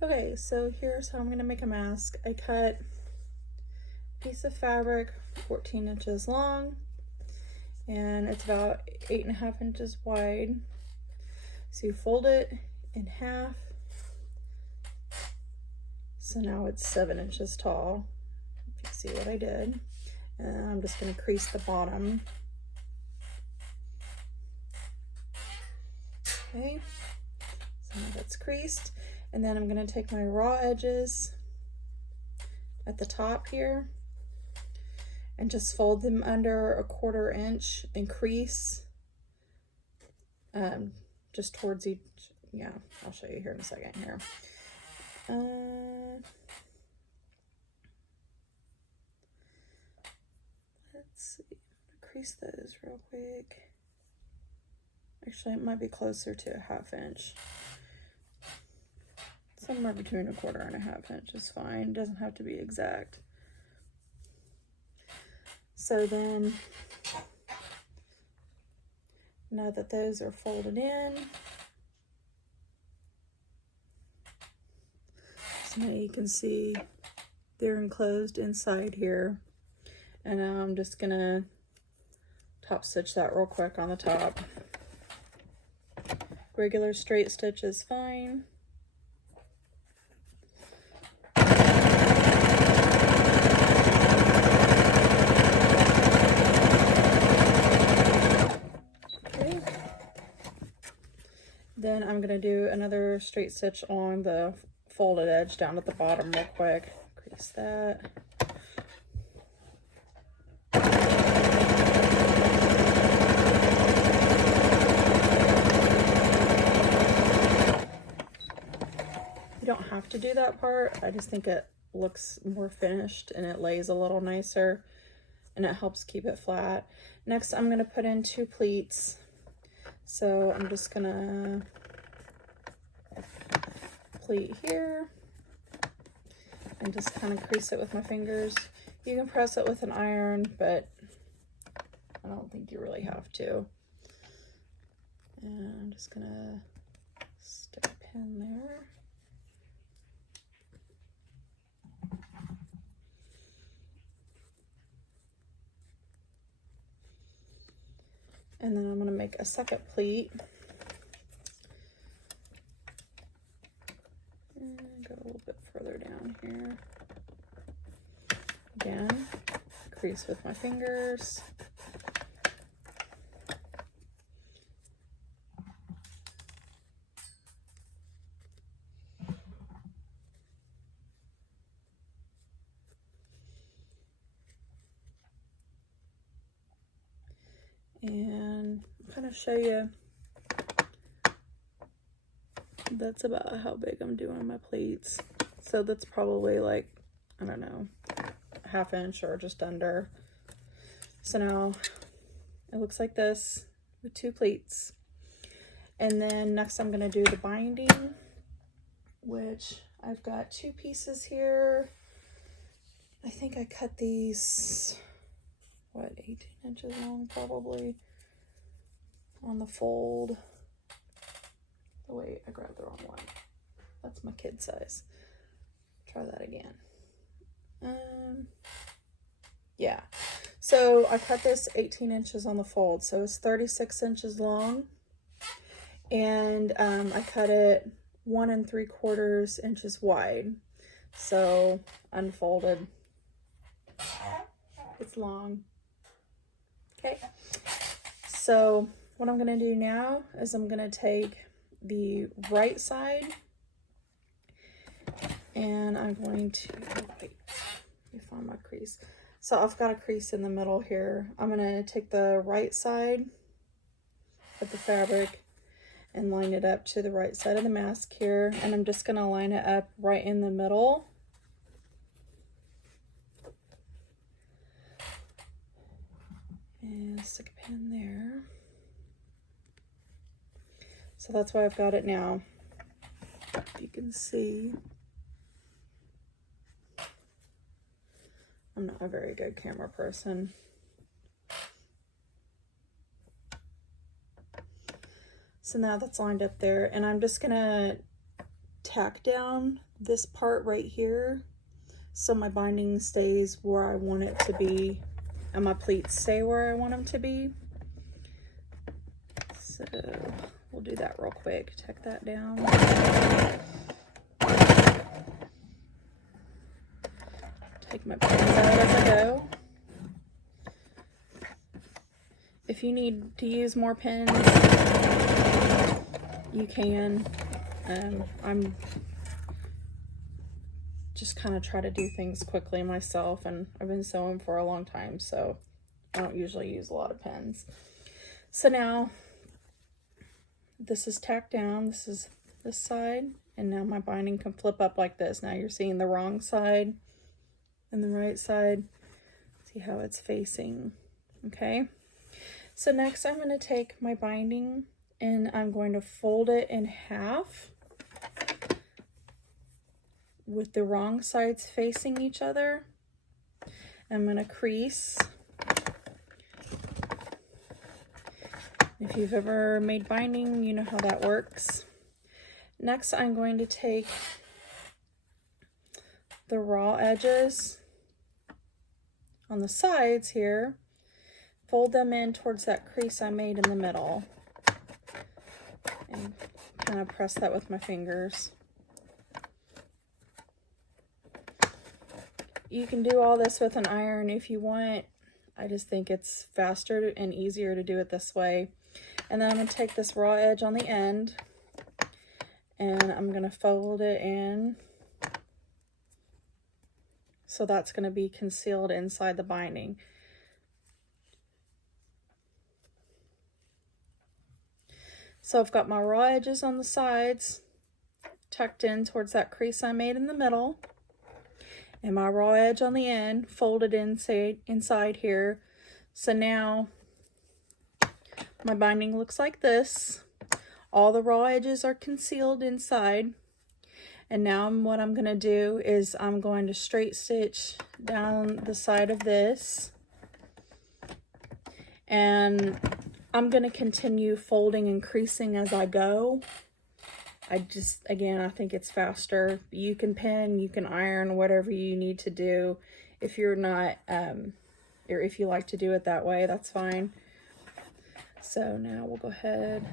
Okay, so here's how I'm gonna make a mask. I cut a piece of fabric 14 inches long, and it's about 8.5 inches wide. So you fold it in half. So now it's 7 inches tall, if you see what I did. And I'm just gonna crease the bottom. Okay, so now that's creased. And then I'm gonna take my raw edges at the top here and just fold them under 1/4 inch and crease just towards each, yeah, I'll show you here in a second here. Let's see, crease those real quick. Actually, it might be closer to 1/2 inch. Somewhere between 1/4 and 1/2 inch is fine. It doesn't have to be exact. So then, now that those are folded in, so now you can see they're enclosed inside here. And now I'm just gonna top stitch that real quick on the top. Regular straight stitch is fine. Okay. Then I'm gonna do another straight stitch on the folded edge down at the bottom real quick. Crease that. You don't have to do that part. I just think it looks more finished and it lays a little nicer and it helps keep it flat. Next, I'm gonna put in 2 pleats. So I'm just gonna pleat here and just kind of crease it with my fingers. You can press it with an iron, but I don't think you really have to. And I'm just gonna stick a pin there. And then I'm gonna make a second pleat. And go a little bit further down here. Again, crease with my fingers. And kind of show you, that's about how big I'm doing my pleats. So that's probably like, I don't know, 1/2 inch or just under. So now it looks like this with 2 pleats. And then next I'm gonna do the binding, which I've got 2 pieces here. I think I cut these, what, 18 inches long probably on the fold. Oh wait, I grabbed the wrong one. That's my kid size. Try that again. Yeah, so I cut this 18 inches on the fold, so it's 36 inches long, and I cut it 1 3/4 inches wide. So unfolded, it's long. Okay, so what I'm gonna do now is I'm gonna take the right side and I'm going to, wait, let me find my crease. So I've got a crease in the middle here. I'm gonna take the right side of the fabric and line it up to the right side of the mask here, and I'm just gonna line it up right in the middle. And stick a pin there. So that's why I've got it now. You can see I'm not a very good camera person. So now that's lined up there, and I'm just gonna tack down this part right here so my binding stays where I want it to be and my pleats stay where I want them to be. So we'll do that real quick. Tack that down. Take my pins out as I go. If you need to use more pins, you can. I'm just kind of try to do things quickly myself, and I've been sewing for a long time, so I don't usually use a lot of pins. So now this is tacked down. This is this side, and now my binding can flip up like this. Now you're seeing the wrong side and the right side. See how it's facing. Okay, so next I'm going to take my binding and I'm going to fold it in half with the wrong sides facing each other. I'm going to crease. If you've ever made binding, you know how that works. Next, I'm going to take the raw edges on the sides here, fold them in towards that crease I made in the middle, and kind of press that with my fingers. You can do all this with an iron if you want. I just think it's faster and easier to do it this way. And then I'm going to take this raw edge on the end and I'm going to fold it in. So that's going to be concealed inside the binding. So I've got my raw edges on the sides tucked in towards that crease I made in the middle, and my raw edge on the end folded inside here. So now my binding looks like this. All the raw edges are concealed inside. And now what I'm going to do is I'm going to straight stitch down the side of this. And I'm going to continue folding and creasing as I go. Again, I think it's faster. You can pin, you can iron, whatever you need to do. If you're not, or if you like to do it that way, that's fine. So now we'll go ahead,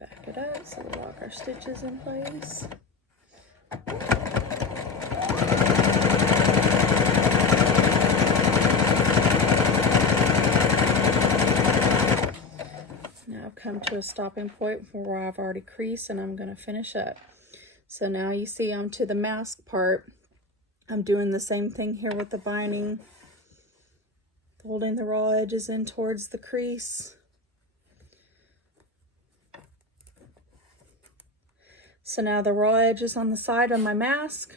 back it up so we'll lock our stitches in place. Now I've come to a stopping point where I've already creased and I'm going to finish up. So now you see I'm to the mask part. I'm doing the same thing here with the binding, folding the raw edges in towards the crease. So now the raw edges on the side of my mask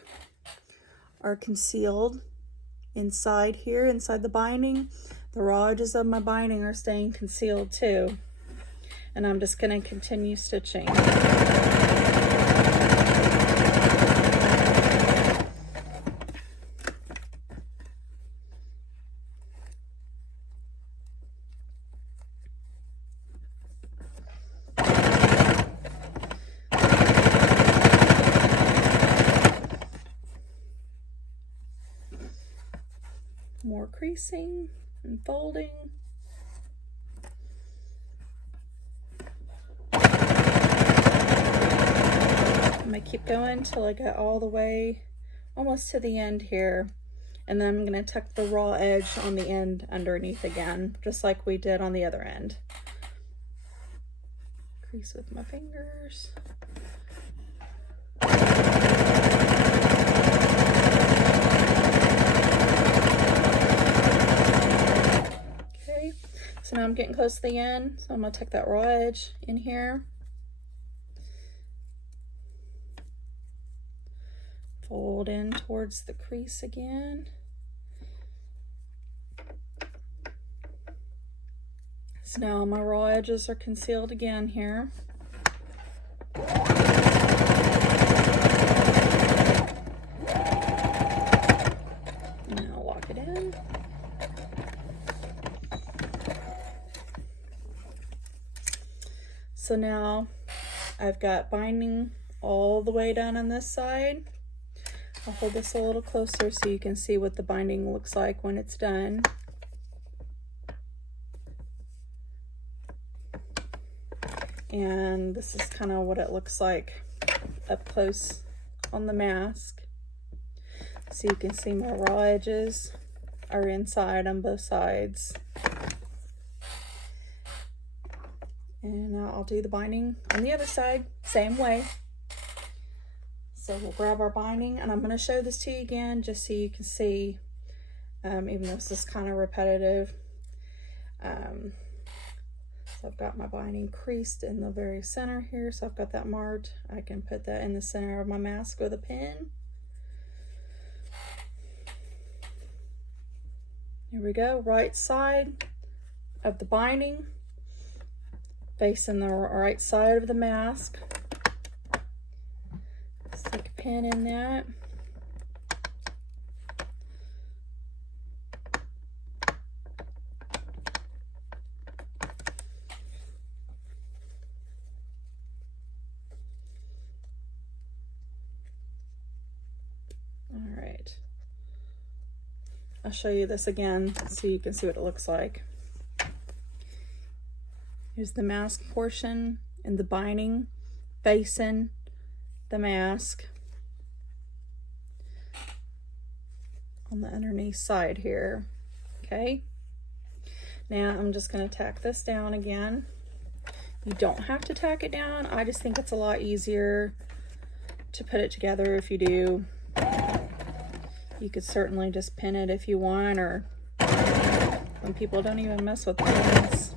are concealed inside here, inside the binding. The raw edges of my binding are staying concealed too. And I'm just going to continue stitching. More creasing and folding. I'm going to keep going till I get all the way almost to the end here. And then I'm going to tuck the raw edge on the end underneath again, just like we did on the other end. Crease with my fingers. Okay, so now I'm getting close to the end, so I'm going to tuck that raw edge in here. Fold in towards the crease again. So now my raw edges are concealed again here. Now lock it in. So now I've got binding all the way down on this side. I'll hold this a little closer so you can see what the binding looks like when it's done. And this is kind of what it looks like up close on the mask. So you can see my raw edges are inside on both sides. And now I'll do the binding on the other side, same way. So we'll grab our binding, and I'm going to show this to you again just so you can see, even though this is kind of repetitive. So I've got my binding creased in the very center here, so I've got that marked. I can put that in the center of my mask with a pin. Here we go, right side of the binding, facing the right side of the mask. Stick a pin in that. All right. I'll show you this again so you can see what it looks like. Here's the mask portion and the binding facing the mask on the underneath side here. Okay, now I'm just going to tack this down again. You don't have to tack it down. I just think it's a lot easier to put it together if you do. You could certainly just pin it if you want, or some people don't even mess with pins.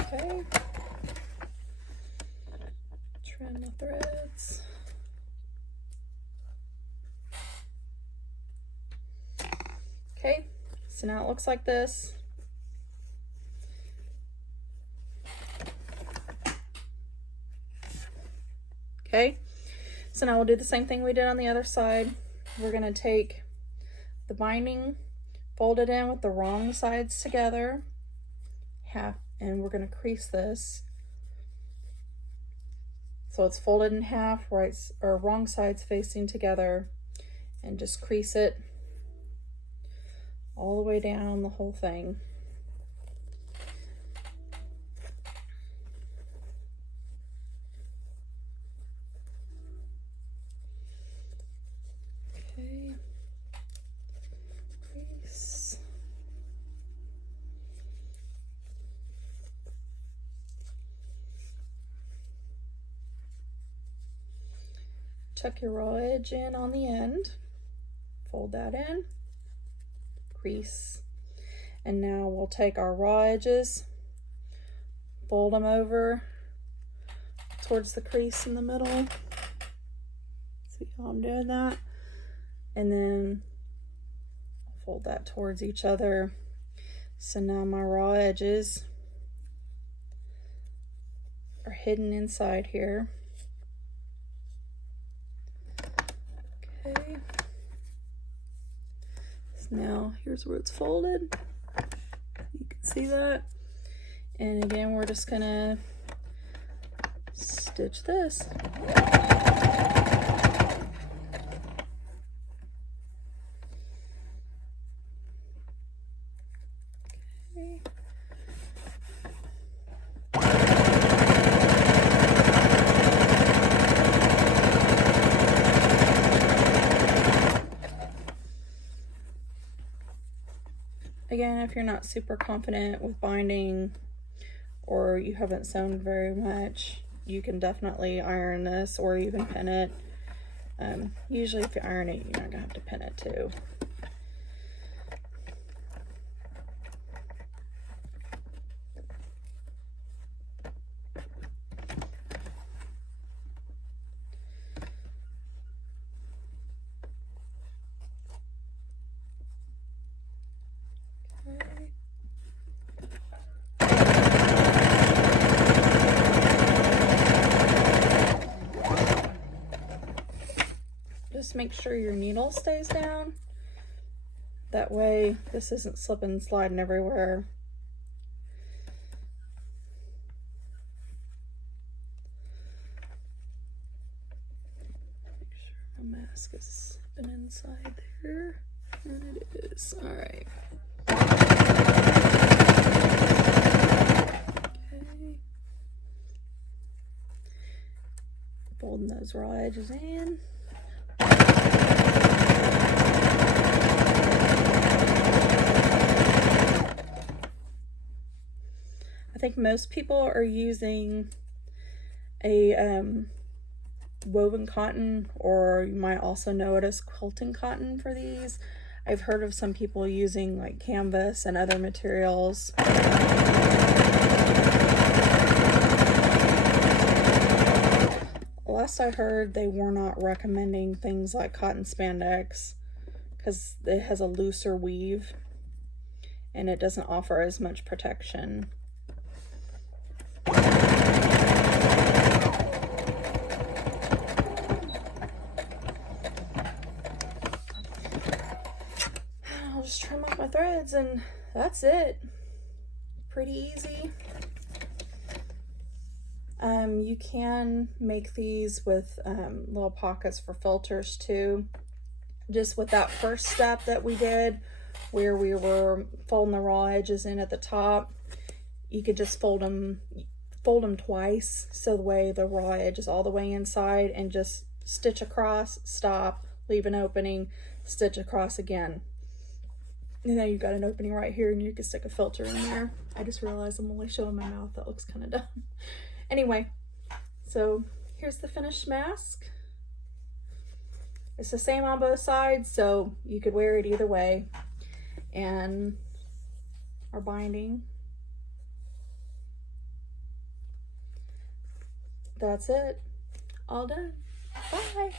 Okay. Trim the threads. Okay, so now it looks like this. Okay, so now we'll do the same thing we did on the other side. We're going to take the binding, fold it in with the wrong sides together, and we're going to crease this. So it's folded in half, right or wrong sides facing together, and just crease it all the way down the whole thing. Okay. Crease. Tuck your raw edge in on the end, fold that in, crease, and now we'll take our raw edges, fold them over towards the crease in the middle. See how I'm doing that? And then fold that towards each other. So now my raw edges are hidden inside here. Okay. So now here's where it's folded. You can see that. And again, we're just gonna stitch this. Okay. Again, if you're not super confident with binding or you haven't sewn very much, you can definitely iron this or even pin it. Usually if you iron it, you're not gonna have to pin it too. just make sure your needle stays down. That way this isn't slipping and sliding everywhere. Make sure my mask is slipping inside there. And it is. All right. Okay. Folding those raw edges in. I think most people are using a woven cotton, or you might also know it as quilting cotton for these. I've heard of some people using like canvas and other materials. Last I heard, they were not recommending things like cotton spandex because it has a looser weave and it doesn't offer as much protection. I'll just trim off my threads and that's it. Pretty easy. You can make these with little pockets for filters too. Just with that first step that we did, where we were folding the raw edges in at the top, you could just fold them twice, so the way the raw edge is all the way inside, and just stitch across, stop, leave an opening, stitch across again. And then you've got an opening right here and you can stick a filter in there. I just realized I'm only showing my mouth. That looks kind of dumb. Anyway, so here's the finished mask. It's the same on both sides, so you could wear it either way. And our binding. That's it. All done. Bye.